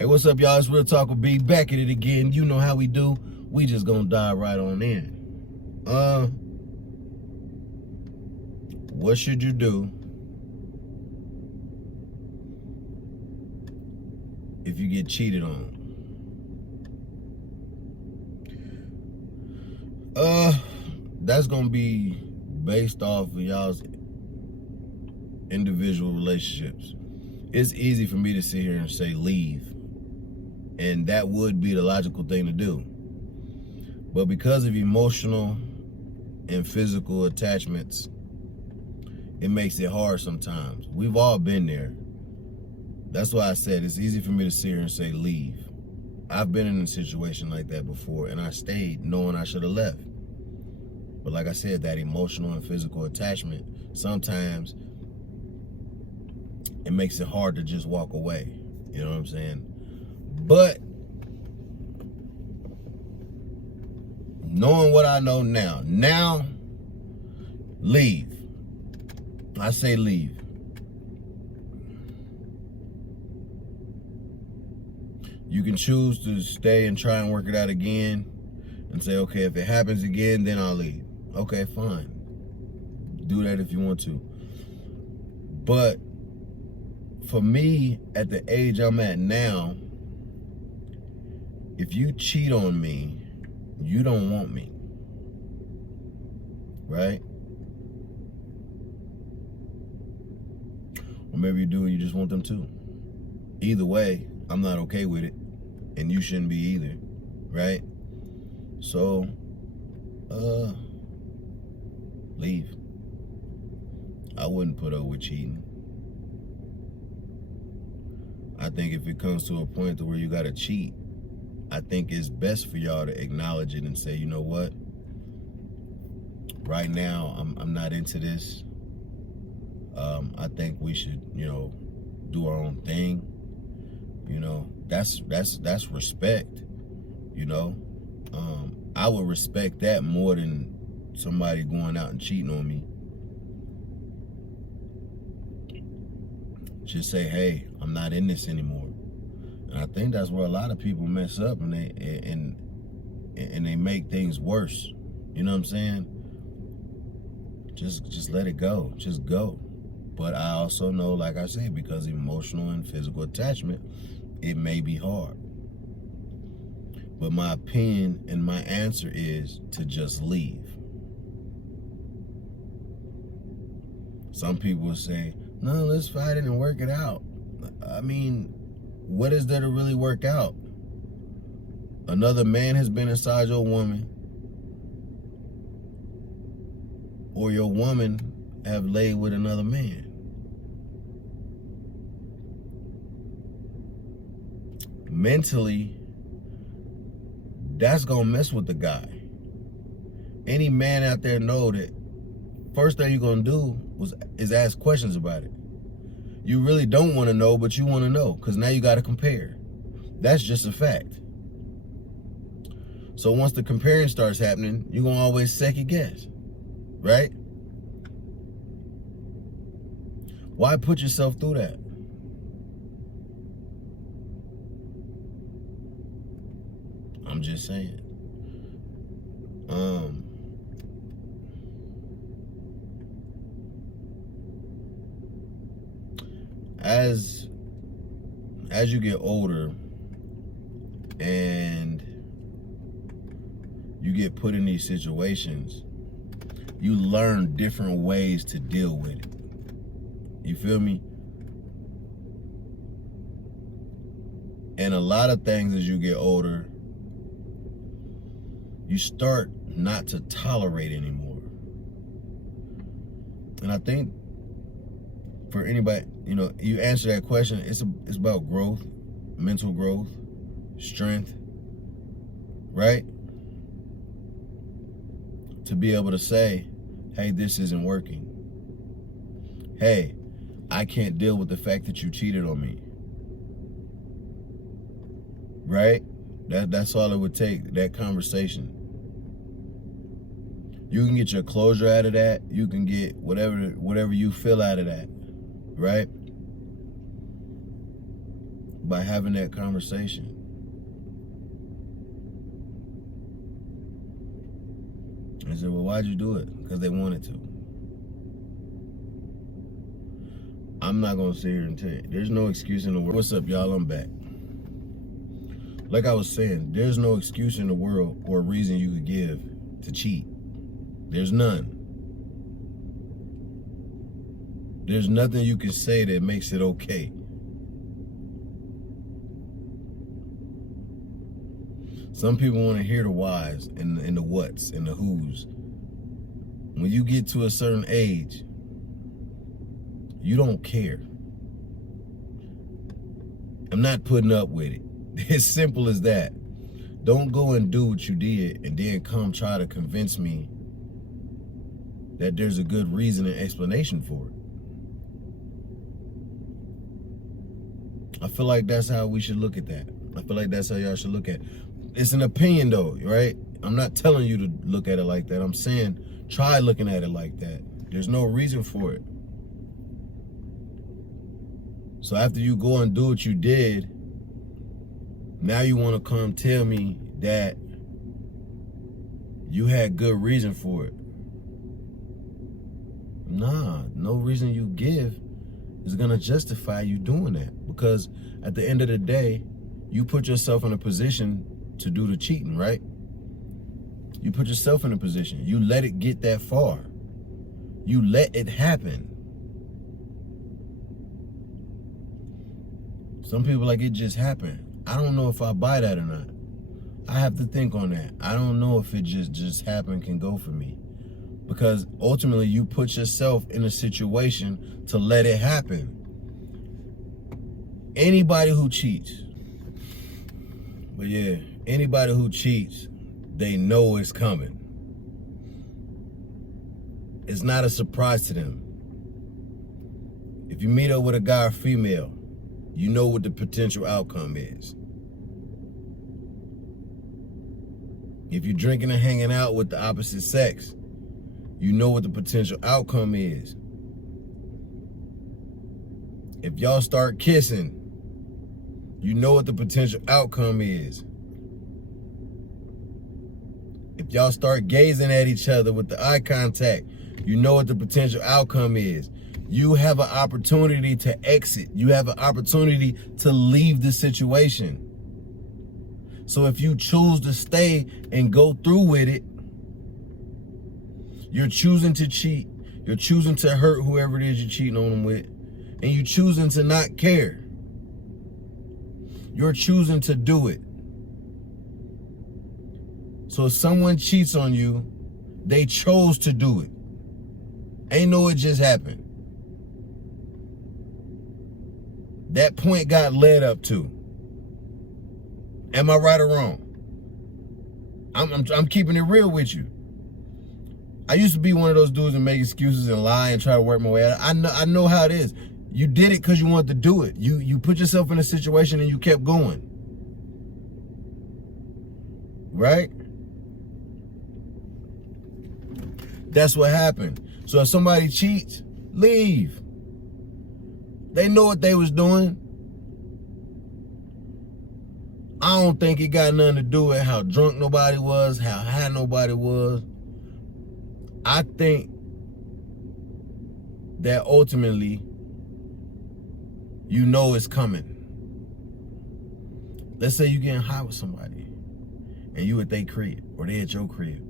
Hey, what's up, y'all? It's Real Talk with B. Back at it again. You know how we do. We just gonna dive right on in. What should you do if you get cheated on? That's gonna be based off of y'all's individual relationships. It's easy for me to sit here and say leave, and that would be the logical thing to do. But because of emotional and physical attachments, it makes it hard sometimes. We've all been there. That's why I said it's easy for me to sit here and say leave. I've been in a situation like that before, and I stayed knowing I should have left. But like I said, that emotional and physical attachment, sometimes it makes it hard to just walk away. You know what I'm saying? But knowing what I know now, leave. I say leave. You can choose to stay and try and work it out again and say, okay, if it happens again, then I'll leave. Okay, fine. Do that if you want to. But for me, at the age I'm at now, if you cheat on me, you don't want me. Right? Or maybe you do and you just want them to. Either way, I'm not okay with it. And you shouldn't be either. Right? So, leave. I wouldn't put up with cheating. I think if it comes to a point to where you gotta cheat, I think it's best for y'all to acknowledge it and say, you know what? Right now, I'm not into this. I think we should, do our own thing. That's respect. I would respect that more than somebody going out and cheating on me. Just say, hey, I'm not in this anymore. And I think that's where a lot of people mess up, and they make things worse. You know what I'm saying? Just let it go. Just go. But I also know, like I said, because emotional and physical attachment, it may be hard. But my opinion and my answer is to just leave. Some people will say, no, let's fight it and work it out. I mean, what is there to really work out? Another man has been inside your woman, or your woman have laid with another man. Mentally, that's gonna mess with the guy. Any man out there know that first thing you're gonna do is ask questions about it. You really don't want to know, but you want to know, because now you got to compare. That's just a fact. So once the comparing starts happening, you're gonna always second guess, right? Why put yourself through that? I'm just saying. As you get older and you get put in these situations, you learn different ways to deal with it. You feel me? And a lot of things as you get older, you start not to tolerate anymore. And I think for anybody, you answer that question, it's about growth, mental growth, strength, right? To be able to say, hey, this isn't working. Hey, I can't deal with the fact that you cheated on me. Right? That's all it would take, that conversation. You can get your closure out of that. You can get whatever you feel out of that, right? by having that conversation. I said, well, why'd you do it? Because they wanted to. I'm not going to sit here and tell you. There's no excuse in the world. What's up, y'all? I'm back. Like I was saying, there's no excuse in the world or reason you could give to cheat. There's none. There's nothing you can say that makes it okay. Some people want to hear the whys and the whats and the whos. When you get to a certain age, you don't care. I'm not putting up with it. It's simple as that. Don't go and do what you did and then come try to convince me that there's a good reason and explanation for it. I feel like that's how we should look at that. I feel like that's how y'all should look at it. It's an opinion though, right? I'm not telling you to look at it like that. I'm saying try looking at it like that. There's no reason for it. So after you go and do what you did, now you want to come tell me that you had good reason for it. Nah, no reason you give is going to justify you doing that. Because at the end of the day, you put yourself in a position to do the cheating, right? You put yourself in a position. You let it get that far. You let it happen. Some people like it just happened. I don't know if I buy that or not. I have to think on that. I don't know if it just happened can go for me. Because ultimately you put yourself in a situation to let it happen. Anybody who cheats, but yeah, anybody who cheats, they know it's coming. It's not a surprise to them. If you meet up with a guy or female, you know what the potential outcome is. If you're drinking and hanging out with the opposite sex, you know what the potential outcome is. If y'all start kissing, you know what the potential outcome is. If y'all start gazing at each other with the eye contact, you know what the potential outcome is. You have an opportunity to exit. You have an opportunity to leave the situation. So if you choose to stay and go through with it, you're choosing to cheat. You're choosing to hurt whoever it is you're cheating on them with. And you're choosing to not care. You're choosing to do it. So if someone cheats on you, they chose to do it. Ain't no it just happened. That point got led up to. Am I right or wrong? I'm keeping it real with you. I used to be one of those dudes that make excuses and lie and try to work my way out. I know how it is. You did it because you wanted to do it. You put yourself in a situation and you kept going. Right? That's what happened. So if somebody cheats, leave. They know what they was doing. I don't think it got nothing to do with how drunk nobody was, how high nobody was. I think that ultimately, you know it's coming. Let's say you're getting high with somebody and you at their crib or they at your crib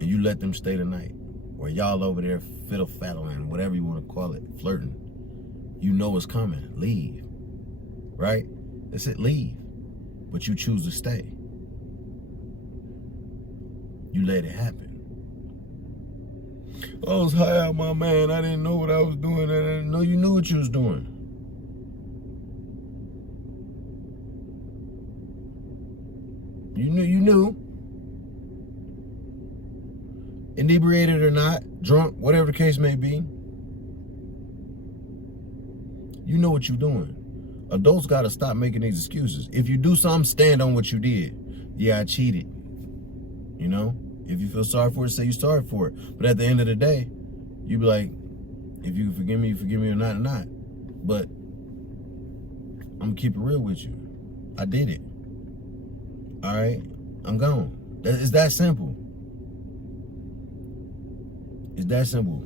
and you let them stay the night, or y'all over there fiddle-faddling, whatever you want to call it, flirting. You know it's coming. Leave. Right? That's it. Leave. But you choose to stay. You let it happen. I was high out, my man. I didn't know what I was doing. I didn't know you knew what you was doing. You knew. Inebriated or not, drunk, whatever the case may be. You know what you're doing. Adults got to stop making these excuses. If you do something, stand on what you did. Yeah, I cheated. You know? If you feel sorry for it, say you're sorry for it. But at the end of the day, you be like, if you forgive me or not or not. But I'm gonna keep it real with you. I did it. All right, I'm gone. It's that simple. It's that simple.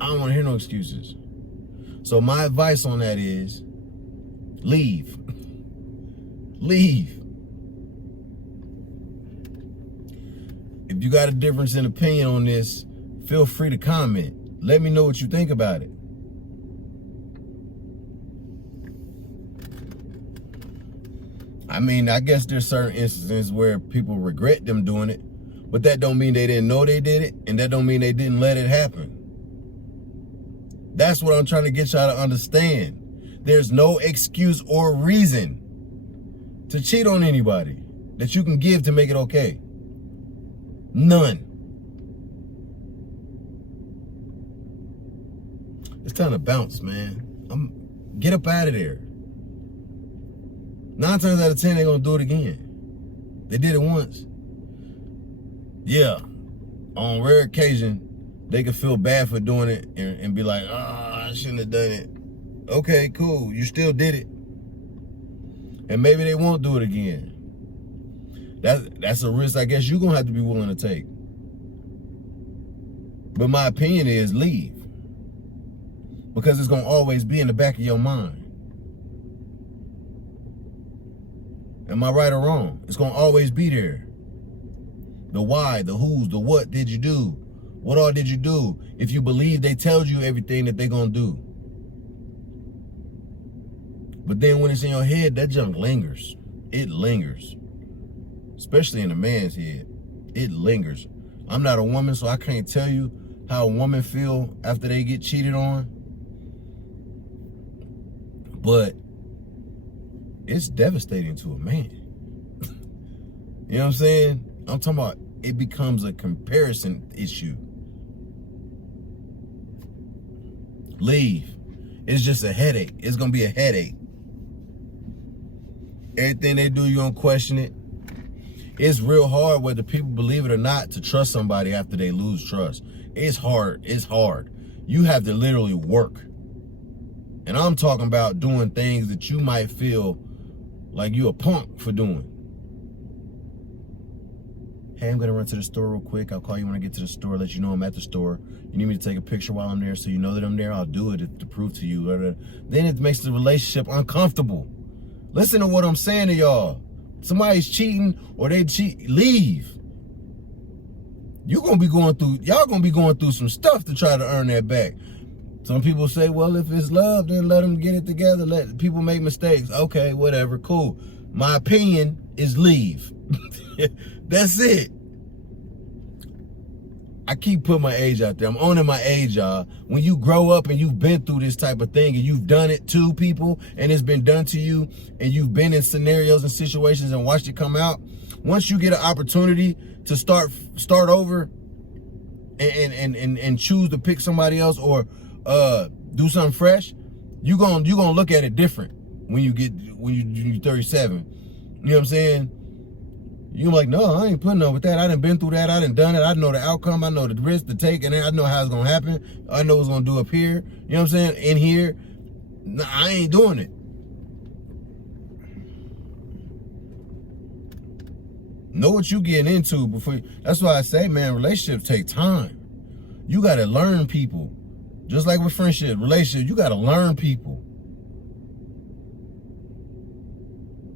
I don't want to hear no excuses. So my advice on that is leave. Leave. If you got a difference in opinion on this, feel free to comment. Let me know what you think about it. I mean, I guess there's certain instances where people regret them doing it, but that don't mean they didn't know they did it, and that don't mean they didn't let it happen. That's what I'm trying to get y'all to understand. There's no excuse or reason to cheat on anybody that you can give to make it okay. None. It's time to bounce, man. Get up out of there. 9 times out of 10, they're gonna do it again. They did it once. Yeah, on rare occasion, they can feel bad for doing it and be like, I shouldn't have done it. Okay, cool, you still did it. And maybe they won't do it again. That's a risk I guess you're gonna have to be willing to take. But my opinion is leave. Because it's gonna always be in the back of your mind. Am I right or wrong? It's gonna always be there. The why, the who's, the what did you do? What all did you do? If you believe they tell you everything that they're gonna do. But then when it's in your head, that junk lingers. It lingers. Especially in a man's head. It lingers. I'm not a woman, so I can't tell you how a woman feel after they get cheated on. But it's devastating to a man. You know what I'm saying? I'm talking about it becomes a comparison issue. Leave. It's just a headache. It's gonna be a headache. Everything they do, you're gonna question it. It's real hard, whether people believe it or not, to trust somebody after they lose trust. It's hard. It's hard. You have to literally work. And I'm talking about doing things that you might feel like you a punk for doing. Hey, I'm gonna run to the store real quick. I'll call you when I get to the store, let you know I'm at the store. You need me to take a picture while I'm there so you know that I'm there? I'll do it to prove to you. Then it makes the relationship uncomfortable. Listen to what I'm saying to y'all. Somebody's cheating or they cheat, leave. Y'all gonna be going through some stuff to try to earn that back. Some people say, well, if it's love, then let them get it together. Let people make mistakes. Okay, whatever, cool. My opinion is leave. That's it. I keep putting my age out there. I'm owning my age, y'all. When you grow up and you've been through this type of thing and you've done it to people and it's been done to you and you've been in scenarios and situations and watched it come out, once you get an opportunity to start over and choose to pick somebody else or do something fresh, you're gonna look at it different when you're 37. You know what I'm saying? You're like, no, I ain't putting up with that. I done been through that. I done done it. I know the outcome. I know the risk to take, and I know how it's gonna happen. I know what's gonna do up here. You know what I'm saying? In here, nah, I ain't doing it. Know what you getting into before. That's why I say, man, relationships take time. You gotta learn people. Just like with friendship, relationship, you gotta learn people.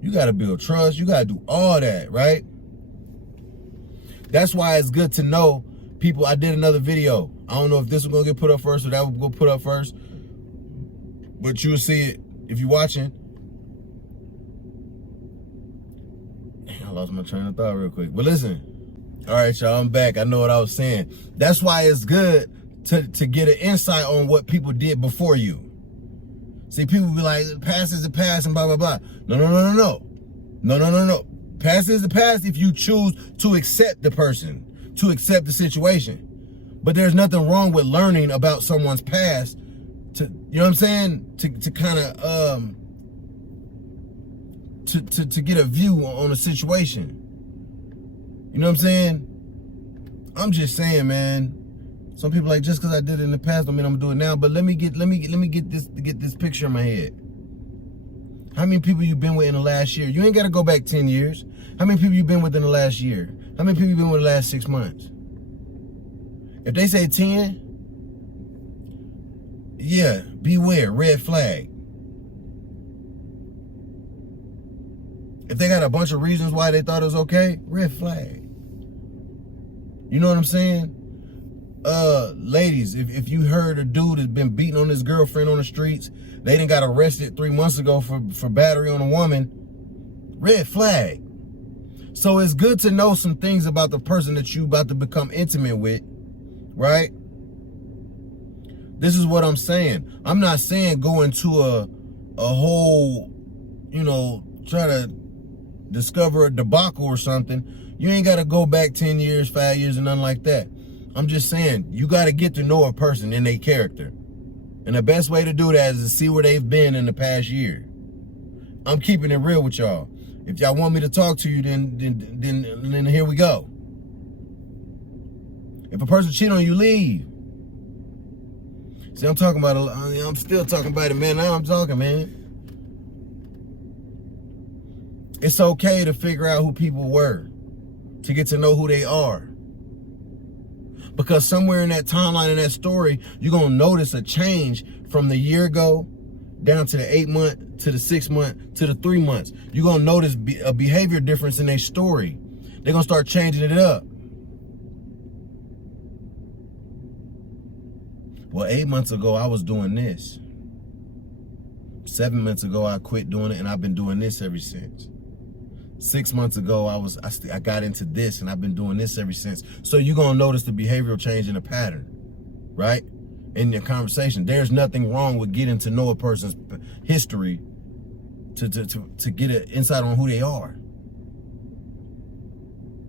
You gotta build trust. You gotta do all that, right? That's why it's good to know people. I did another video. I don't know if this was gonna get put up first or that will go put up first, but you'll see it if you're watching. I lost my train of thought real quick. But listen, all right, y'all, I'm back. I know what I was saying. That's why it's good to get an insight on what people did before you. See, people be like, the past is the past and blah, blah, blah. No. Past is the past if you choose to accept the person, to accept the situation. But there's nothing wrong with learning about someone's past to, you know what I'm saying? To kind of, to get a view on a situation. You know what I'm saying? I'm just saying, man. Some people like, just because I did it in the past don't mean I'm gonna do it now. But let me get this picture in my head. How many people you been with in the last year? You ain't got to go back 10 years. How many people you been with in the last year? How many people you been with in the last 6 months? If they say 10, yeah, beware, red flag. If they got a bunch of reasons why they thought it was okay, red flag. You know what I'm saying? Ladies, if you heard a dude has been beating on his girlfriend on the streets, they done got arrested 3 months ago for battery on a woman, red flag. So it's good to know some things about the person that you about to become intimate with, right? This is what I'm saying. I'm not saying go into a whole, try to discover a debacle or something. You ain't got to go back 10 years, 5 years, and nothing like that. I'm just saying, you got to get to know a person and their character. And the best way to do that is to see where they've been in the past year. I'm keeping it real with y'all. If y'all want me to talk to you, then here we go. If a person cheat on you, leave. See, I'm still talking about it, man. Now I'm talking, man. It's okay to figure out who people were, to get to know who they are. Because somewhere in that timeline, in that story, you're going to notice a change from the year ago down to the 8 month, to the 6 month, to the 3 months. You're going to notice a behavior difference in their story. They're going to start changing it up. Well, 8 months ago, I was doing this. 7 months ago, I quit doing it, and I've been doing this ever since. 6 months ago, I got into this, and I've been doing this ever since. So you're going to notice the behavioral change in a pattern, right? In your conversation. There's nothing wrong with getting to know a person's history to get an insight on who they are.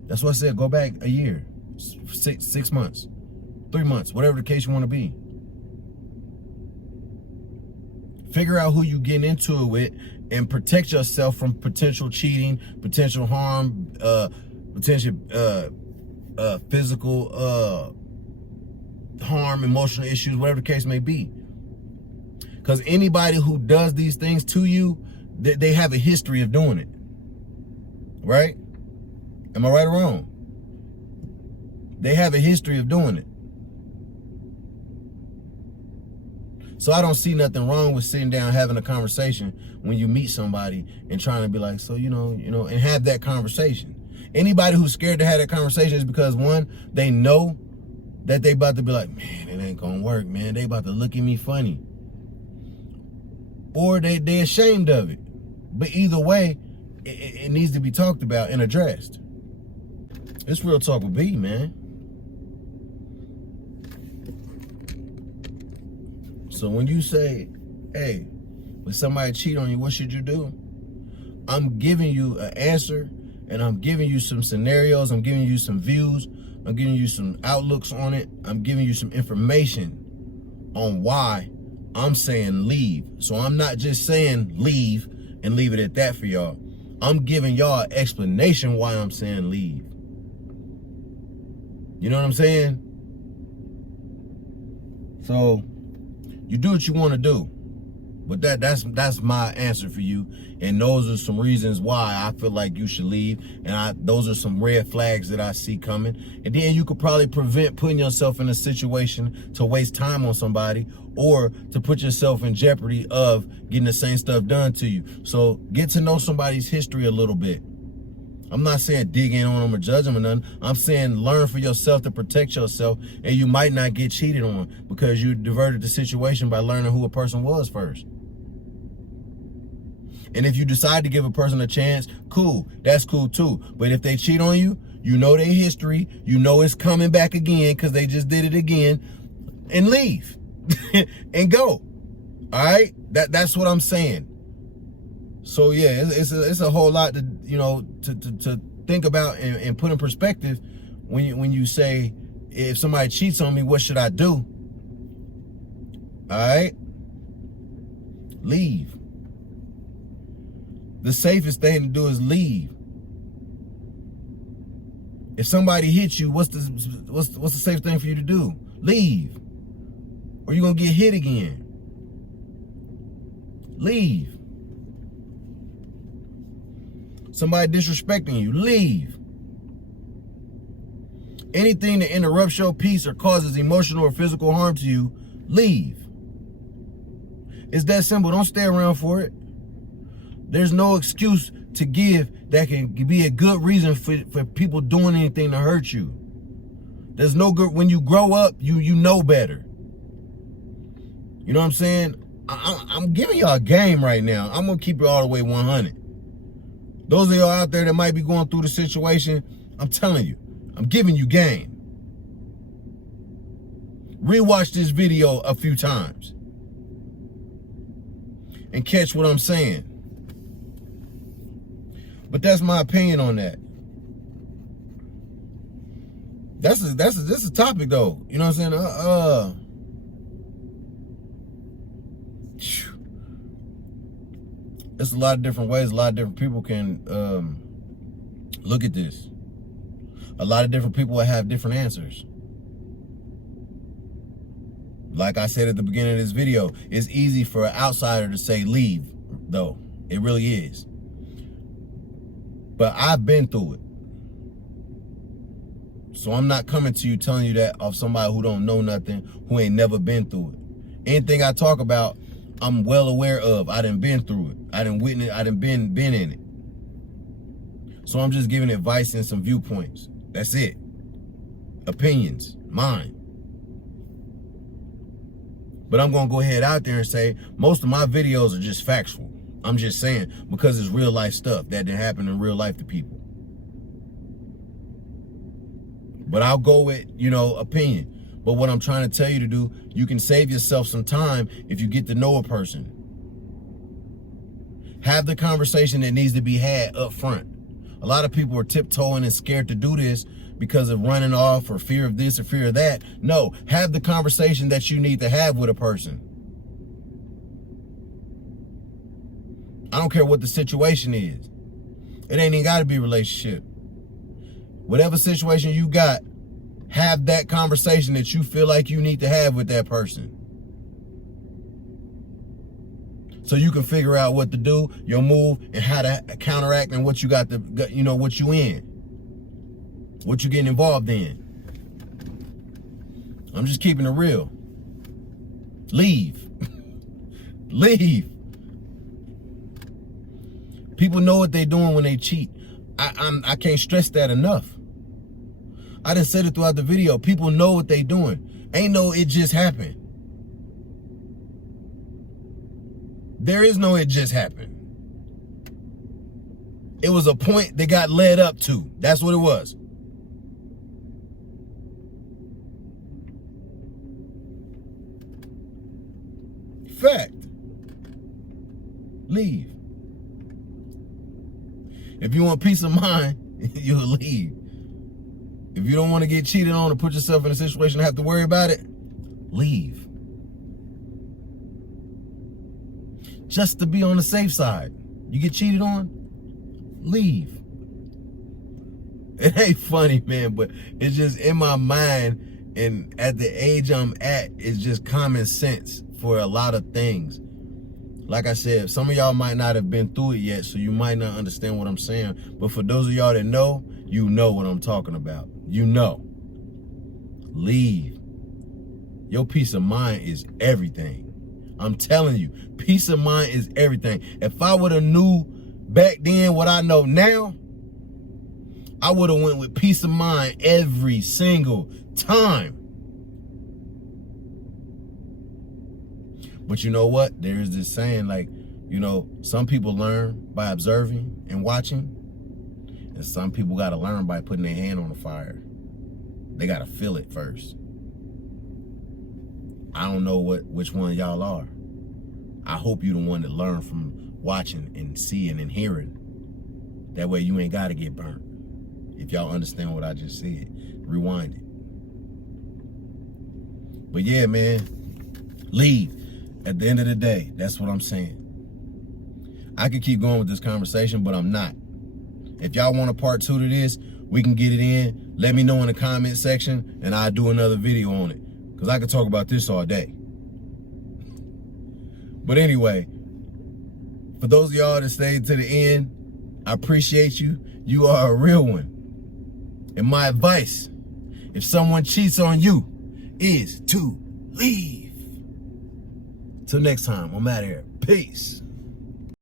That's why I said go back a year, 6 months, 3 months, whatever the case you want to be. Figure out who you getting into it with and protect yourself from potential cheating, potential harm, potential physical harm, emotional issues, whatever the case may be. Because anybody who does these things to you, they have a history of doing it. Right? Am I right or wrong? They have a history of doing it. So I don't see nothing wrong with sitting down having a conversation when you meet somebody and trying to be like, so, and have that conversation. Anybody who's scared to have that conversation is because, one, they know that they about to be like, man, it ain't gonna work, man. They about to look at me funny. Or they ashamed of it. But either way, it needs to be talked about and addressed. It's Real Talk with B, man. So when you say, hey, when somebody cheat on you, what should you do? I'm giving you an answer, and I'm giving you some scenarios. I'm giving you some views. I'm giving you some outlooks on it. I'm giving you some information on why I'm saying leave. So I'm not just saying leave and leave it at that for y'all. I'm giving y'all an explanation why I'm saying leave. You know what I'm saying? So you do what you want to do. But that's my answer for you. And those are some reasons why I feel like you should leave. And those are some red flags that I see coming. And then you could probably prevent putting yourself in a situation to waste time on somebody or to put yourself in jeopardy of getting the same stuff done to you. So get to know somebody's history a little bit. I'm not saying dig in on them or judge them or nothing. I'm saying learn for yourself to protect yourself, and you might not get cheated on because you diverted the situation by learning who a person was first. And if you decide to give a person a chance, cool. That's cool too. But if they cheat on you, you know their history. You know it's coming back again because they just did it again. And leave. And go. All right? That's what I'm saying. So yeah, it's a whole lot to to think about and put in perspective when you say, if somebody cheats on me, what should I do? All right? Leave. The safest thing to do is leave. If somebody hits you, what's the safe thing for you to do? Leave. Or you're gonna get hit again. Leave. Somebody disrespecting you, leave. Anything that interrupts your peace or causes emotional or physical harm to you, leave. It's that simple. Don't stay around for it. There's no excuse to give that can be a good reason for people doing anything to hurt you. There's no good. When you grow up, you know better. You know what I'm saying? I'm giving y'all a game right now. I'm going to keep it all the way 100. Those of y'all out there that might be going through the situation, I'm telling you, I'm giving you game. Rewatch this video a few times and catch what I'm saying. But that's my opinion on that. This is a topic though. You know what I'm saying? There's a lot of different ways, a lot of different people can look at this. A lot of different people will have different answers. Like I said at the beginning of this video, it's easy for an outsider to say leave, though. It really is. But I've been through it. So I'm not coming to you telling you that of somebody who don't know nothing, who ain't never been through it. Anything I talk about, I'm well aware of. I done been through it. I done witnessed, I done been in it. So I'm just giving advice and some viewpoints. That's it. Opinions, mine. But I'm gonna go ahead out there and say most of my videos are just factual. I'm just saying because it's real life stuff that didn't happen in real life to people. But I'll go with, opinion. But what I'm trying to tell you to do, you can save yourself some time if you get to know a person. Have the conversation that needs to be had up front. A lot of people are tiptoeing and scared to do this because of running off or fear of this or fear of that. No, have the conversation that you need to have with a person. I don't care what the situation is. It ain't even got to be a relationship. Whatever situation you got, have that conversation that you feel like you need to have with that person. So you can figure out what to do, your move, and how to counteract and what you got to, what you in. What you getting involved in. I'm just keeping it real. Leave. Leave. People know what they're doing when they cheat. I can't stress that enough. I done said it throughout the video. People know what they doing. Ain't no it just happened. There is no it just happened. It was a point they got led up to. That's what it was. Fact. Leave. If you want peace of mind, you'll leave. If you don't want to get cheated on or put yourself in a situation to have to worry about it, leave. Just to be on the safe side. You get cheated on, leave. It ain't funny, man, but it's just in my mind, and at the age I'm at, it's just common sense for a lot of things. Like I said, some of y'all might not have been through it yet, so you might not understand what I'm saying. But for those of y'all that know, you know what I'm talking about. You know. Leave. Your peace of mind is everything. I'm telling you, peace of mind is everything. If I would have knew back then what I know now, I would have went with peace of mind every single time. But you know what? There is this saying, like, some people learn by observing and watching, and some people got to learn by putting their hand on the fire. They got to feel it first. I don't know which one y'all are. I hope you the one that learned from watching and seeing and hearing. That way you ain't got to get burnt. If y'all understand what I just said, rewind it. But yeah, man, leave. At the end of the day, that's what I'm saying. I could keep going with this conversation, but I'm not. If y'all want a part 2 to this, we can get it in. Let me know in the comment section, and I'll do another video on it. Because I could talk about this all day. But anyway, for those of y'all that stayed to the end, I appreciate you. You are a real one. And my advice, if someone cheats on you, is to leave. Till next time, I'm out of here. Peace.